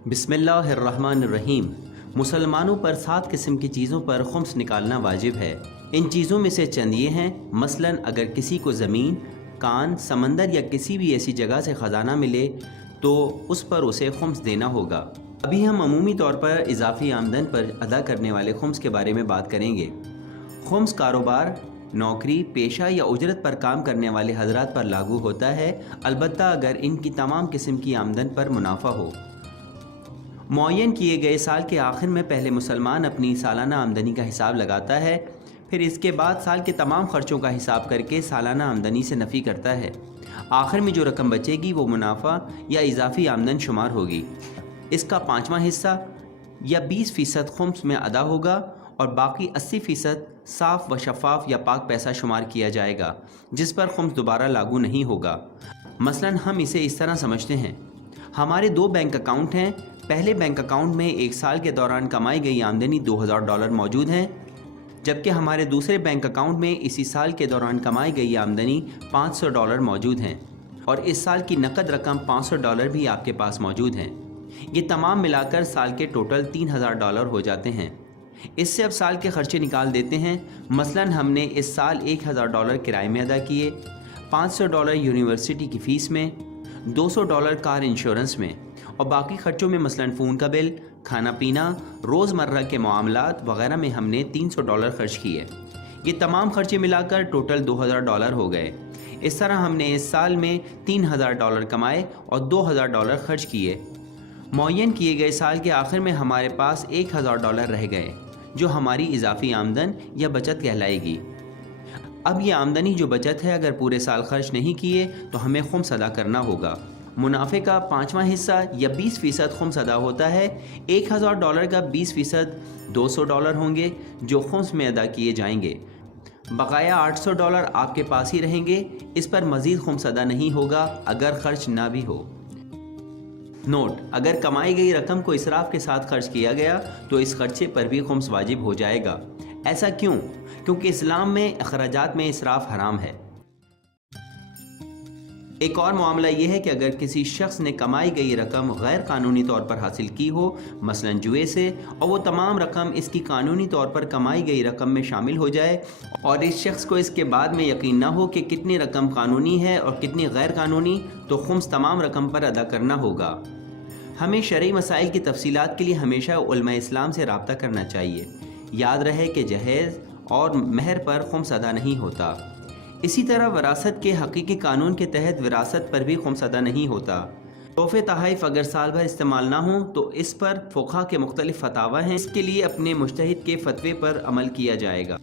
बिस्मिल्लाहिर्रहमानिर्रहीम। मुसलमानों पर 7 किस्म की चीज़ों पर खुम्स निकालना वाजिब है। इन चीज़ों में से चंद ये हैं, मसलन अगर किसी को ज़मीन, कान, समंदर या किसी भी ऐसी जगह से ख़जाना मिले तो उस पर उसे खुम्स देना होगा। अभी हम अमूमी तौर पर इजाफ़ी आमदन पर अदा करने वाले खुम्स के बारे में बात करेंगे। खुम्स कारोबार, नौकरी, पेशा या उजरत पर काम करने वाले हजरात पर लागू होता है, अलबत्ता अगर इनकी तमाम किस्म की आमदन पर मुनाफा हो। मुअय्यन किए गए साल के आखिर में पहले मुसलमान अपनी सालाना आमदनी का हिसाब लगाता है, फिर इसके बाद साल के तमाम खर्चों का हिसाब करके सालाना आमदनी से नफ़ी करता है। आखिर में जो रकम बचेगी वो मुनाफा या इजाफ़ी आमदन शुमार होगी। इसका 5वां हिस्सा या 20% खुम्स में अदा होगा और बाकी 80% साफ़ व शफ़ाफ या पाक पैसा शुमार किया जाएगा, जिस पर खुम्स दोबारा लागू नहीं होगा। मसलन हम इसे इस तरह समझते हैं, हमारे 2 बैंक अकाउंट हैं। पहले बैंक अकाउंट में एक साल के दौरान कमाई गई आमदनी $2000 मौजूद है, जबकि हमारे दूसरे बैंक अकाउंट में इसी साल के दौरान कमाई गई आमदनी $500 मौजूद हैं और इस साल की नकद रकम $500 भी आपके पास मौजूद हैं। ये तमाम मिलाकर साल के टोटल $3000 हो जाते हैं। इससे अब साल के खर्चे निकाल देते हैं। मसलन हमने इस साल $1000 किराए में अदा किए, $500 यूनिवर्सिटी की फ़ीस में, $200 कार इंश्योरेंस में और बाकी खर्चों में मसलन फ़ोन का बिल, खाना पीना, रोज़मर्रा के मामलात वगैरह में हमने $300 खर्च किए। ये तमाम खर्चे मिलाकर टोटल $2000 हो गए। इस तरह हमने इस साल में $3000 कमाए और $2000 खर्च किए। मुअय्यन किए गए साल के आखिर में हमारे पास $1000 रह गए, जो हमारी इजाफ़ी आमदन या बचत कहलाएगी। अब ये आमदनी जो बचत है, अगर पूरे साल खर्च नहीं किए तो हमें खुम्स अदा करना होगा। मुनाफे का 5वां हिस्सा या 20% खुम्स अदा होता है। $1000 का 20% $200 होंगे, जो खुम्स में अदा किए जाएंगे। बकाया $800 आपके पास ही रहेंगे। इस पर मज़ीद खुम्स अदा नहीं होगा अगर खर्च ना भी हो। नोट: अगर कमाई गई रकम को इसराफ के साथ खर्च किया गया तो इस खर्चे पर भी खुम्स वाजिब हो जाएगा। ऐसा क्यों? क्योंकि इस्लाम में अखराजात में इसराफ हराम है। एक और मामला यह है कि अगर किसी शख्स ने कमाई गई रकम गैर कानूनी तौर पर हासिल की हो, मसलन जुए से, और वो तमाम रकम इसकी कानूनी तौर पर कमाई गई रकम में शामिल हो जाए और इस शख्स को इसके बाद में यकीन ना हो कि कितनी रकम कानूनी है और कितनी गैर कानूनी, तो खुम्स तमाम रकम पर अदा करना होगा। हमें शरई मसाइल की तफसीलात के लिए हमेशा उलमा इस्लाम से रब्ता करना चाहिए। याद रहे कि जहेज़ और महर पर खुम्स अदा नहीं होता। इसी तरह विरासत के हकीकी कानून के तहत विरासत पर भी खुम्स अदा नहीं होता। तोहफ़े तहाइफ अगर साल भर इस्तेमाल ना हो तो इस पर फ़ुक़हा के मुख्तलिफ़ फ़तावा हैं, इसके लिए अपने मुज्तहिद के फ़तवे पर अमल किया जाएगा।